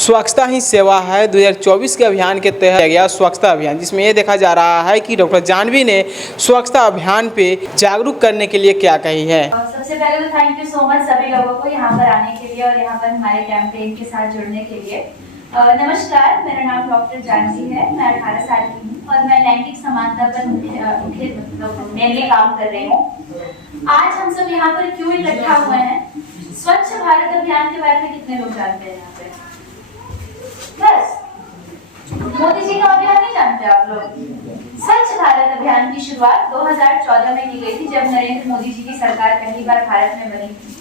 स्वच्छता ही सेवा है 2024 के अभियान के तहत किया गया स्वच्छता अभियान, जिसमें ये देखा जा रहा है कि डॉक्टर जानवी ने स्वच्छता अभियान पे जागरूक करने के लिए क्या कही है। सबसे पहले तो थैंक यू सो मच सभी लोगों को यहाँ पर आने के लिए और यहाँ पर हमारे कैंपेन के साथ जुड़ने के लिए। नमस्कार, मेरा नाम डॉक्टर जानवी है। मैं 18 साल की हूँ और मैं लैंगिक समानता पर मेनली काम कर रही हूँ। आज हम सब यहाँ पर क्यों इकट्ठा हुए हैं? स्वच्छ भारत अभियान के बारे में कितने लोग जानते हैं यहाँ पे? बस मोदी जी का अभियान नहीं जानते आप लोग? स्वच्छ भारत अभियान की शुरुआत 2014 में की गई थी, जब नरेंद्र मोदी जी की सरकार पहली बार भारत में बनी थी।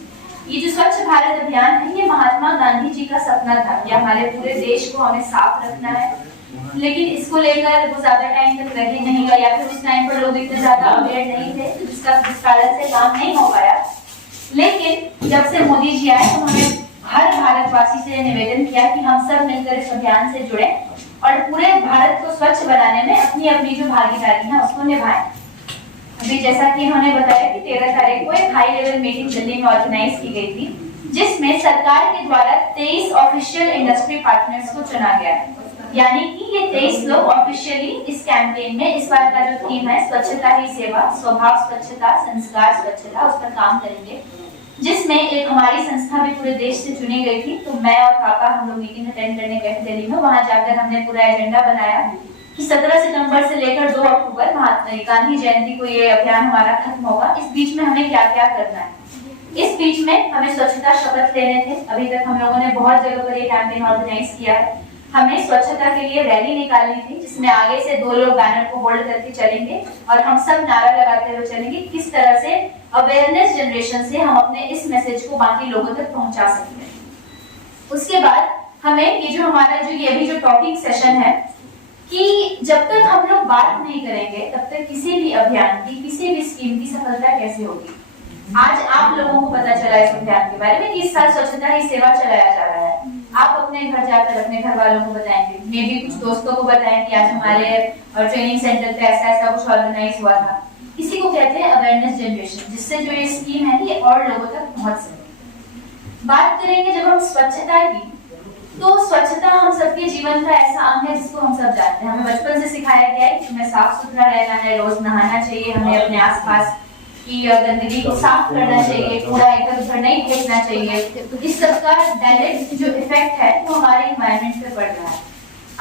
ये जो स्वच्छ भारत अभियान है, ये महात्मा गांधी जी का सपना था कि हमारे पूरे देश को हमें साफ रखना है, लेकिन इसको लेकर वो ज्यादा टाइम तक रहे नहीं गए या फिर उस टाइम पर लोग इतने ज्यादा अवेयर नहीं थे, जिस कारण से काम नहीं हो पाया। लेकिन जब से मोदी जी आए तो हमें हर भारतवासी से निवेदन किया कि हम सब मिलकर इस अभियान से जुड़े और पूरे भारत को स्वच्छ बनाने में अपनी अपनी जो भागीदारी है उसको निभाएं। अभी जैसा कि इन्होंने बताया कि 13 तारीख को एक हाई लेवल मीटिंग दिल्ली में ऑर्गेनाइज की गई थी, जिसमें सरकार के द्वारा 23 ऑफिशियल इंडस्ट्री पार्टनर्स को चुना गया है। यानी कि ये 23 लोग ऑफिशियली इस कैंपेन में इस बार का जो थीम है स्वच्छता ही सेवा, स्वभाव स्वच्छता, संस्कार स्वच्छता, उस पर काम करेंगे, जिसमें एक हमारी संस्था भी पूरे देश से चुनी गई थी। तो मैं और पापा हम लोग मीटिंग अटेंड करने गए थे दिल्ली में। वहां जाकर हमने पूरा एजेंडा बनाया कि 17 सितंबर से लेकर 2 अक्टूबर महात्मा गांधी जयंती को ये अभियान हमारा खत्म होगा। इस बीच में हमें क्या क्या करना है? इस बीच में हमें स्वच्छता शपथ लेने थे। अभी तक हम लोगों ने बहुत जगह पर ये कैंपेन ऑर्गेनाइज किया है। हमें स्वच्छता के लिए रैली निकालनी थी, जिसमें आगे से 2 लोग बैनर को होल्ड करके चलेंगे और हम सब नारा लगाते हुए चलेंगे। किस तरह से अवेयरनेस जनरेशन से हम अपने इस मैसेज को बाकी लोगों तक पहुंचा सकते हैं। उसके बाद हमें ये जो हमारा जो ये अभी जो टॉकिंग सेशन है, कि जब तक हम लोग बात नहीं करेंगे तब तक किसी भी अभियान की, किसी भी स्कीम की सफलता कैसे होगी। आज आप लोगों को पता चला इस अभियान के बारे में कि इस साल स्वच्छता ही सेवा चलाया जा रहा है। आप अपने घर जाकर अपने घर वालों को बताएंगे, मे भी कुछ दोस्तों को बताएं कि आज हमारे ट्रेनिंग सेंटर पे ऐसा ऐसा कुछ ऑर्गेनाइज हुआ था। इसी को कहते हैं अवेयरनेस जनरेशन, जिससे जो ये स्कीम है ये और लोगों तक पहुंच सके। बात करेंगे जब हम स्वच्छता की, तो स्वच्छता हम सबके जीवन का ऐसा अंग है जिसको हम सब जानते हैं। हमें बचपन से सिखाया गया है कि हमें साफ सुथरा रहना है, रोज नहाना चाहिए, हमें अपने आसपास की गंदगी को साफ करना चाहिए, कूड़ा इधर उधर नहीं फेंकना चाहिए। तो इस सब का डायरेक्ट जो इफेक्ट है वो हमारे एनवायरनमेंट पे पड़ रहा है।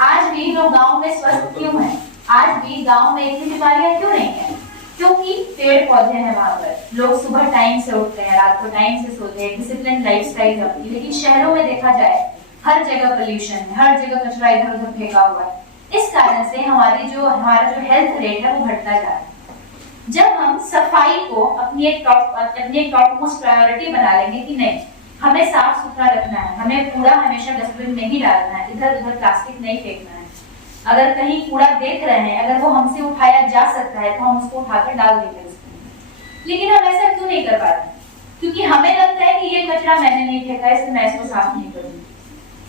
आज भी लोग गाँव में स्वस्थ क्यों है? आज भी गाँव में इतनी बीमारियां क्यों नहीं है? क्योंकि पेड़ पौधे हैं वहां पर, लोग सुबह टाइम से उठते हैं, रात को टाइम से सोते हैं, डिसिप्लिन लाइफस्टाइल है। लेकिन शहरों में देखा जाए हर जगह पोल्यूशन है, हर जगह कचरा इधर उधर फेंका हुआ है। इस कारण से हमारा जो हेल्थ रेट है वो घटता जा रहा है। जब हम सफाई को अपनी एक टॉप मोस्ट प्रायोरिटी बना लेंगे कि नहीं, हमें साफ सुथरा रखना है, हमें कूड़ा हमेशा डस्टबिन में ही डालना है, इधर उधर प्लास्टिक नहीं फेंकना है। अगर कहीं कूड़ा देख रहे हैं, अगर वो हमसे उठाया जा सकता है तो हम उसको उठाकर डाल देंगे उसमें। लेकिन हम ऐसा क्यों नहीं कर पाते? क्योंकि हमें लगता है कि ये कचरा मैंने नहीं फेंका, इसलिए मैं इसको साफ नहीं करूंगी।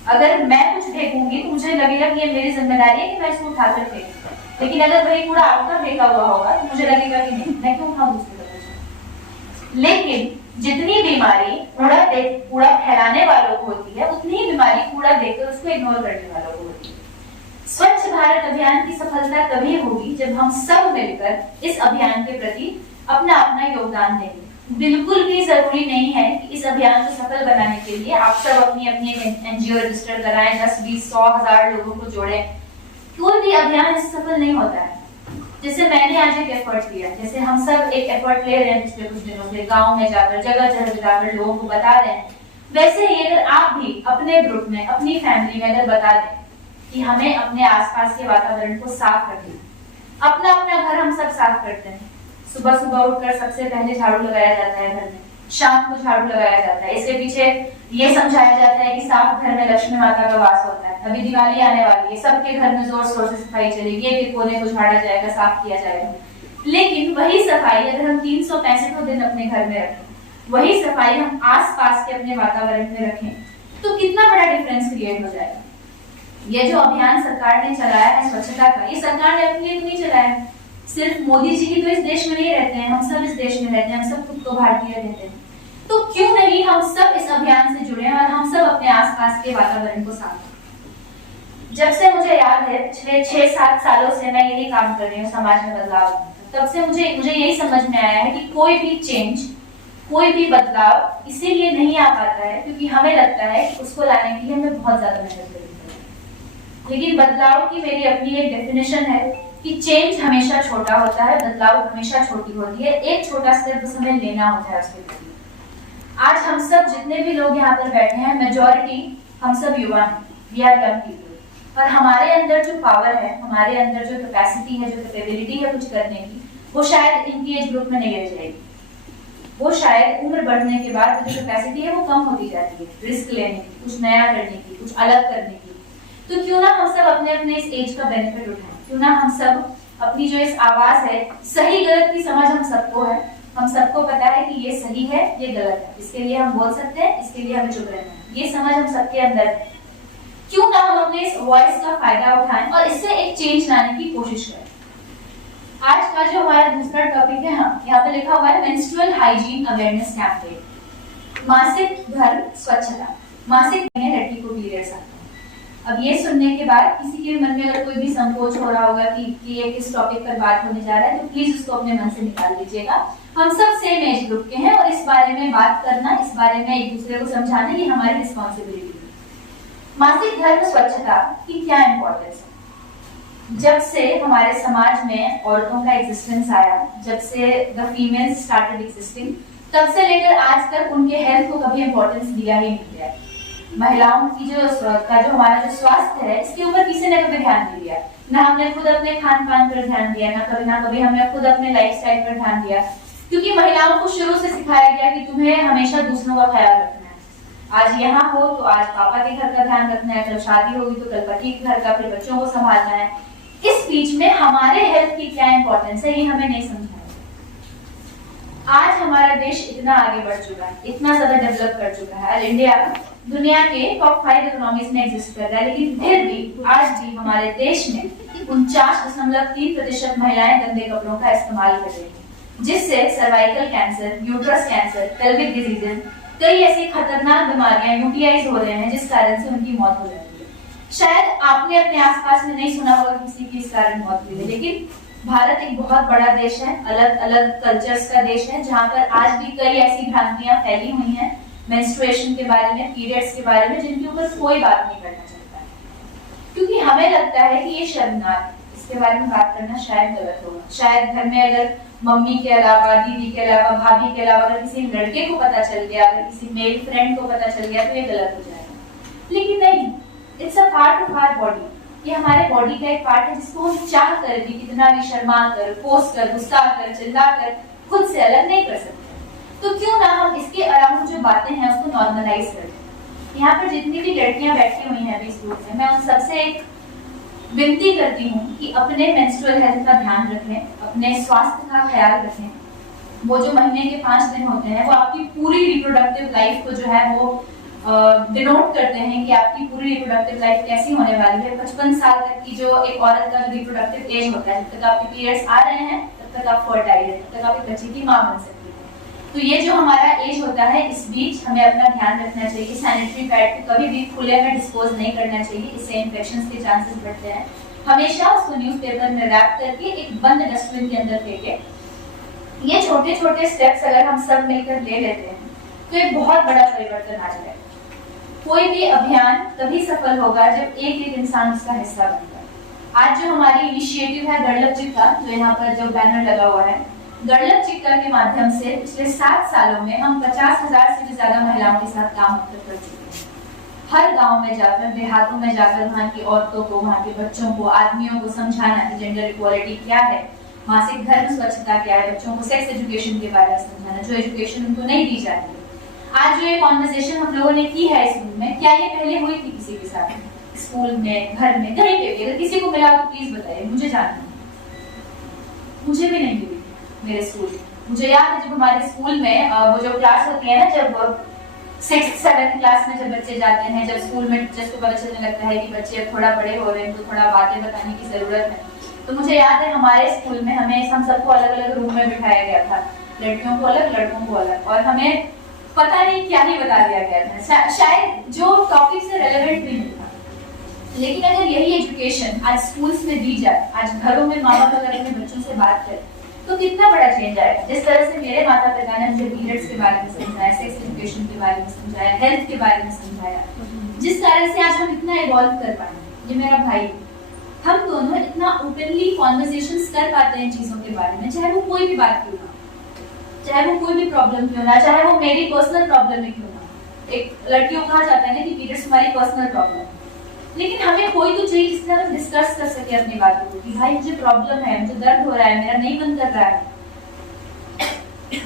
अगर मैं कुछ फेंकूंगी तो मुझे लगेगा कि ये मेरी जिम्मेदारी है कि मैं इसको उठाकर फेंकूं। लेकिन अगर वही कूड़ा आपका फेंका हुआ होगा तो मुझे लगेगा कि नहीं, मैं क्यों उठाऊं दूसरे को। लेकिन जितनी बीमारी कूड़ा फैलाने वालों को होती है, उतनी ही बीमारी कूड़ा देखकर उसको इग्नोर करने वालों को होती है। स्वच्छ भारत अभियान की सफलता तभी होगी जब हम सब मिलकर इस अभियान के प्रति अपना अपना योगदान देंगे। बिल्कुल भी जरूरी नहीं है कि इस अभियान को सफल बनाने के लिए आप सब अपनी अपनी एनजीओ रजिस्टर कराएं, 10, 20, 100, 1000 लोगों को जोड़ें। कोई भी अभियान इससे सफल नहीं होता है। जैसे मैंने आज एक एफर्ट लिया, जैसे हम सब एक एफर्ट ले रहे हैं पिछले कुछ दिनों से, गाँव में जाकर जगह जगह जाकर लोगों को बता रहे हैं, वैसे ही अगर आप भी अपने ग्रुप में, अपनी फैमिली में अगर बता दें कि हमें अपने आसपास के वातावरण को साफ रखना। अपना अपना घर हम सब साफ करते हैं। सुबह सुबह उठकर सबसे पहले झाड़ू लगाया जाता है घर में, शाम को झाड़ू लगाया जाता है। इसके पीछे ये समझाया जाता है कि साफ घर में लक्ष्मी माता का वास होता है। अभी दिवाली आने वाली है, सबके घर में जोर शोर से सफाई चलेगी, एक कोने को झाड़ा जाएगा, साफ किया जाएगा। लेकिन वही सफाई अगर हम 365 दिन अपने घर में रखें, वही सफाई हम आस पास के अपने वातावरण में रखें, तो कितना बड़ा डिफरेंस क्रिएट हो जाएगा। ये जो अभियान सरकार ने चलाया है स्वच्छता का, ये सरकार ने अपने लिए नहीं चलाया है। सिर्फ मोदी जी ही तो इस देश में नहीं रहते हैं, हम सब इस देश में रहते हैं, हम सब खुद को भारतीय रहते हैं। तो क्यों नहीं हम सब इस अभियान से जुड़े और हम सब अपने आसपास के वातावरण को साफ रखें। जब से मुझे याद है, पिछले 6-7 सालों से मैं यही काम कर रही हूँ समाज में बदलाव, तब से मुझे यही समझ में आया है कि कोई भी चेंज, कोई भी बदलाव इसीलिए नहीं आ पाता है क्योंकि हमें लगता है कि उसको लाने के लिए हमें बहुत ज्यादा मेहनत करनी पड़ेगी। लेकिन बदलाव की मेरी अपनी एक डेफिनेशन है कि चेंज हमेशा छोटा होता है, बदलाव हमेशा छोटी होती है, एक छोटा स्टेप बस हमें लेना होता है उसके लिए। आज हम सब जितने भी लोग यहाँ पर बैठे हैं, मेजॉरिटी हम सब युवा हैं, वी आर यंग पीपल, और हमारे अंदर जो पावर है, हमारे अंदर जो कैपेसिटी है, जो कैपेबिलिटी है कुछ करने की, वो शायद इनकी एज ग्रुप में नहीं रह जाएगी। वो शायद उम्र बढ़ने के बाद जो कैपेसिटी है वो कम होती जाती है, रिस्क लेने की, कुछ नया करने की, कुछ अलग करने की। तो क्यों ना हम सब अपने अपने इस एज का बेनिफिट उठाएं, क्यों ना हम सब अपनी जो इस आवाज है, सही गलत की समझ हम सबको है, हम सबको पता है कि ये सही है, ये गलत है, इसके लिए हम बोल सकते हैं, इसके लिए हमें चुप रहना है, ये समझ हम सबके अंदर है। क्यों ना हम अपने इस वॉइस का फायदा उठाएं और इससे एक चेंज लाने की कोशिश करें। आज का जो हमारा दूसरा टॉपिक है, हम यहाँ पे लिखा हुआ है मेंस्ट्रुअल हाइजीन अवेयरनेस कैंपेन, मासिक धर्म स्वच्छता। मासिक लड़की को पीरियड्स आते हैं। अब ये सुनने के बाद किसी के मन में अगर कोई भी संकोच हो रहा होगा कि ये किस टॉपिक पर बात होने जा रहा है, तो प्लीज उसको अपने मन से निकाल दीजिएगा। हम सब सेम एज ग्रुप के हैं और इस बारे में बात करना, इस बारे में एक दूसरे को समझाना, ये हमारी रिस्पॉन्सिबिलिटी है। मासिक धर्म स्वच्छता की क्या इंपॉर्टेंस है? जब से हमारे समाज में औरतों का एग्जिस्टेंस आया, जब से द फीमेल्स स्टार्टेड एग्जिस्टिंग, तब से लेकर आज तक उनके हेल्थ को कभी इंपॉर्टेंस दिया ही नहीं गया। महिलाओं की जो हमारा जो स्वास्थ्य है, इसके ऊपर किसी ने कभी ध्यान नहीं दिया। ना हमने खुद अपने खान पान पर ध्यान दिया, ना कभी हमने खुद अपने लाइफस्टाइल पर ध्यान दिया, क्योंकि महिलाओं को शुरू से सिखाया गया कि तुम्हें हमेशा दूसरों का ख्याल रखना है। आज यहाँ हो तो आज पापा के घर का ध्यान रखना है, कल शादी होगी तो कल पति के घर का, फिर बच्चों को संभालना है। इस बीच में हमारे हेल्थ की क्या इंपॉर्टेंस है, ये हमें नहीं समझाया। आज हमारा देश इतना आगे बढ़ चुका है, इतना ज्यादा डेवलप कर चुका है। आज इंडिया दुनिया के टॉप 5 इकोनॉमीज में एग्जिस्ट कर रहा है, लेकिन फिर भी आज भी हमारे देश में 49.3% महिलाएं गंदे कपड़ों का इस्तेमाल कर रही हैं, जिससे cervical cancer, uterus cancer, pelvic diseases, कई ऐसी खतरनाक बीमारियां यूटीआईज हो रहे हैं, जिस कारण से उनकी मौत हो जाती है। शायद आपने अपने आसपास में नहीं सुना होगा किसी की इस कारण मौत हुई है, लेकिन भारत एक बहुत बड़ा देश है, अलग अलग कल्चर्स का देश है, जहाँ पर आज भी कई ऐसी भ्रांतियां फैली हुई हैं मेंस्ट्रुएशन के बारे में, पीरियड्स के बारे में, जिनके ऊपर कोई बात नहीं करना चाहता है, क्योंकि हमें लगता है कि ये शर्मनाक है, इसके बारे में बात करना शायद गलत होगा। शायद घर में अगर मम्मी के अलावा, दीदी के अलावा, भाभी के अलावा अगर किसी लड़के को पता चल गया, अगर किसी मेल फ्रेंड को पता चल गया, तो ये गलत हो जाएगा। लेकिन नहीं, it's a part of our body, ये हमारे बॉडी का एक पार्ट है, जिसको हम चाह कर भी, कितना भी शर्मा कर, कोस कर, गुस्सा कर, चिल्ला कर खुद से अलग नहीं कर सकते। तो क्यों ना हम इसके अराउंड जो बातें हैं उसको नॉर्मलाइज कर दें। यहाँ पर जितनी भी लड़कियां बैठी हुई हैं अभी इस ग्रुप में, मैं उन सबसे एक विनती करती हूँ कि अपने मेंस्ट्रुअल हेल्थ का ध्यान रखें, अपने स्वास्थ्य का ख्याल रखें। वो जो महीने के 5 दिन होते हैं, वो आपकी पूरी रिप्रोडक्टिव लाइफ को जो है वो डिनोट करते हैं कि आपकी पूरी रिप्रोडक्टिव लाइफ कैसी होने वाली है। 55 साल तक की जो एक औरत का जो रिप्रोडक्टिव एज होता है, जब तक आपके पीरियड्स आ रहे हैं तब तक आप फर्टाइल है, तब तक आप एक बच्चे की मां बन सकती है। तो ये जो हमारा एज होता है, इस बीच हमें अपना ध्यान रखना चाहिए। सैनिटरी पैड को कभी भी खुले में डिस्पोज नहीं करना चाहिए, इससे इन्फेक्शंस के चांसेस बढ़ते हैं। हमेशा उसको न्यूज़पेपर में रैप करके एक बंद डस्टबिन के अंदर फेंके। ये छोटे छोटे स्टेप्स अगर हम सब मिलकर ले लेते हैं तो एक बहुत बड़ा परिवर्तन आ जाएगा। कोई भी अभियान तभी सफल होगा जब एक एक इंसान उसका हिस्सा बनेगा। आज जो हमारी इनिशिएटिव है गढ़लप चिक्का, जो यहाँ पर जो बैनर लगा हुआ है, गढ़लप चिक्का के माध्यम से पिछले 7 सालों में हम 50,000 से भी ज्यादा महिलाओं के साथ काम कर चुके हैं। हर गांव में जाकर, देहातों में जाकर वहाँ की औरतों को, वहाँ के बच्चों को, आदमियों को समझाना कि जेंडर इक्वालिटी क्या है, मासिक धर्म स्वच्छता क्या है, बच्चों को सेक्स एजुकेशन के बारे में समझाना, जो एजुकेशन उनको नहीं दी जाती है। आज जो ये कॉन्वर्सेशन हम लोगों ने की है इस रूम में, क्या ये पहले हुई थी किसी के साथ? स्कूल में, घर में, कहीं पे भी? अगर किसी को मिला तो प्लीज बताइए, मुझे जानना है। मुझे भी नहीं हुई मेरे स्कूल। मुझे याद है जब हमारे स्कूल में वो जो क्लास होती है ना, जब 6th 7th क्लास में जब बच्चे जाते हैं, जब स्कूल में टीचर्स को पता चलने लगता है कि बच्चे अब थोड़ा बड़े हो रहे हैं, तो थोड़ा बातें बताने की जरूरत है। तो मुझे याद है हमारे स्कूल में हम सबको अलग अलग रूम में बिठाया गया था, लड़कियों को अलग, लड़कों को अलग, और हमें पता नहीं क्या ही बता दिया गया था, शायद जो टॉपिक से रेलेवेंट भी नहीं था। लेकिन अगर यही एजुकेशन आज स्कूल्स में दी जाए, आज घरों में माँ बाप अगर अपने बच्चों से बात करें तो कितना बड़ा चेंज आएगा। जिस तरह से मेरे माता पिता ने मुझे पीरियड्स के बारे में समझाया, सेक्स एजुकेशन के बारे में समझाया, हेल्थ के बारे में समझाया, जिस तरह से आज हम इतना इवॉल्व कर पाए, ये मेरा भाई, हम दोनों इतना ओपनली कॉन्वर्सेशंस कर पाते हैं इन चीजों के बारे में, चाहे वो कोई भी बात क्यों ना, चाहे वो कोई भी प्रॉब्लम क्यों ना, चाहे वो मेरी पर्सनल प्रॉब्लम ही क्यों ना। एक लड़कियों कहा जाता है ना कि पीरियड्स हमारी पर्सनल प्रॉब्लम, लेकिन हमें कोई तो चाहिए जिससे हम डिस्कस कर सके अपनी बातों को कि भाई मुझे प्रॉब्लम है, मुझे दर्द हो रहा है, मेरा नहीं मन कर रहा है।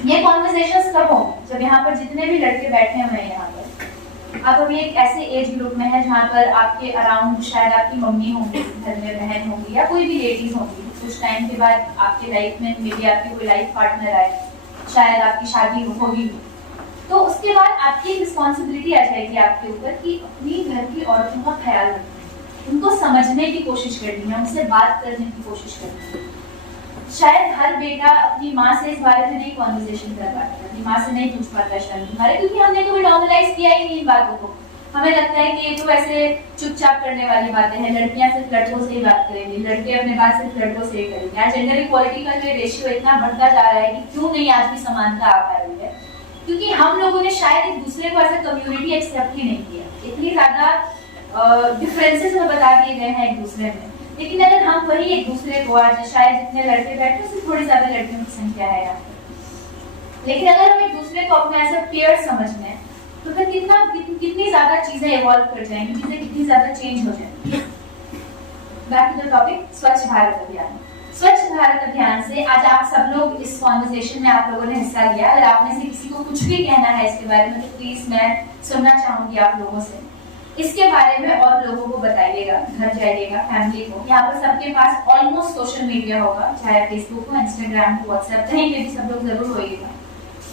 ये कॉन्वर्सेशंस कब हो, जब यहाँ पर जितने भी लड़के बैठे हुए हैं यहाँ पर, आप अभी एक ऐसे एज ग्रुप में है जहाँ पर आपके अराउंड शायद आपकी मम्मी होंगी, घर में बहन होंगी या कोई भी लेडीज होंगी, कुछ टाइम के बाद आपके लाइफ में मे बी आपकी कोई लाइफ पार्टनर आए, शायद आपकी शादी होगी, तो उसके बाद आपकी रिस्पॉन्सिबिलिटी आ जाएगी आपके ऊपर कि अपनी घर की औरतों का ख्याल रखना, उनको समझने की कोशिश करनी है, उनसे बात करने की कोशिश करनी है। शायद हर बेटा अपनी माँ से इस बारे में नहीं कॉन्वर्सेशन कर पाता, अपनी माँ से नहीं पूछ पाता शर्म के मारे, क्योंकि हमने कभी नॉर्मलाइज किया ही नहीं इन बातों को। हमें लगता है कि ये तो ऐसे चुपचाप करने वाली बातें हैं, लड़कियां सिर्फ लड़कों से ही बात करेंगी, लड़के अपने बात सिर्फ लड़कों से ही करेंगे। आज जेंडर इक्वालिटी का जो रेशियो इतना बढ़ता जा रहा है कि क्यों नहीं आज भी समानता आ पा रही है, क्योंकि हम लोगों ने शायद एक दूसरे को एज ए कम्युनिटी एक्सेप्ट ही नहीं किया। इतनी ज्यादा डिफरेंसेस में बता दिए गए हैं एक दूसरे में, लेकिन अगर हम वही एक दूसरे को, आज शायद जितने लड़के बैठे उससे थोड़ी ज्यादा लड़कियों की संख्या है यहाँ पर, लेकिन अगर हम एक दूसरे को अपना एज ए पेयर समझ लें तो फिर कितनी ज्यादा चीजें इवॉल्व कर जाएंगी, चीजें कितनी ज्यादा चेंज हो जाएंगी। बैक टू द टॉपिक, स्वच्छ भारत अभियान। स्वच्छ भारत अभियान से आज आप सब लोग इस कॉन्वर्सेशन में आप लोगों ने हिस्सा लिया। अगर आप में से किसी को कुछ भी कहना है इसके बारे में तो प्लीज मैं सुनना चाहूंगी आप लोगों से। इसके बारे में और लोगों को बताइएगा, घर जाइएगा, फैमिली को। यहाँ पर सबके पास ऑलमोस्ट सोशल मीडिया होगा, चाहे फेसबुक हो, इंस्टाग्राम हो, व्हाट्सएप, कहीं पे भी सब लोग जरूर होइएगा।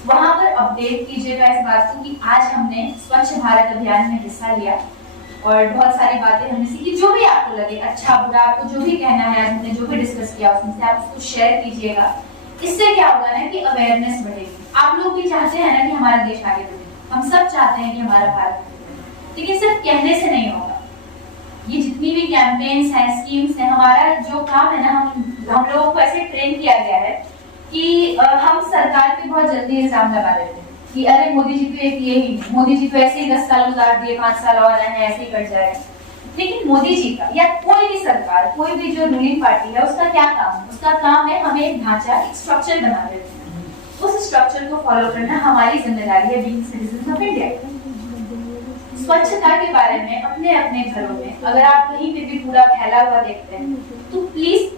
वहां पर अपडेट कीजिएगा इस बात को कि आज हमने स्वच्छ भारत अभियान में हिस्सा लिया और बहुत सारी बातें हमने सीखी। जो भी आपको लगे अच्छा बुरा, आपको जो भी कहना है, आज हमने जो भी डिस्कस किया उसमें से आप उसको शेयर कीजिएगा। इससे क्या होगा ना कि अवेयरनेस बढ़ेगी। आप लोग भी चाहते हैं ना कि हमारा देश आगे बढ़े, हम सब चाहते हैं कि हमारा भारत बढ़े, लेकिन सिर्फ कहने से नहीं होगा। ये जितनी भी कैंपेन्स हैं, स्कीम्स हैं, हमारा जो काम है ना, हम लोगों को ऐसे ट्रेन किया गया है कि हम सरकार पे बहुत जल्दी इल्जाम लगा देते हैं कि अरे मोदी जी तो एक ये ही नहीं, मोदी जी तो ऐसे ही 10 साल गुजार दिए, 5 साल और हैं, ऐसे ही कट जाएगा। लेकिन मोदी जी का या कोई भी सरकार, कोई भी जो रूलिंग पार्टी है, उसका क्या काम है? उसका काम है हमें एक ढांचा, एक स्ट्रक्चर बना देते हैं। उस स्ट्रक्चर को फॉलो करना हमारी जिम्मेदारी है बीइंग सिटीजन ऑफ इंडिया। स्वच्छता के बारे में अपने अपने घरों में अगर आप कहीं पे भी कूड़ा फैला हुआ देखते हैं तो प्लीज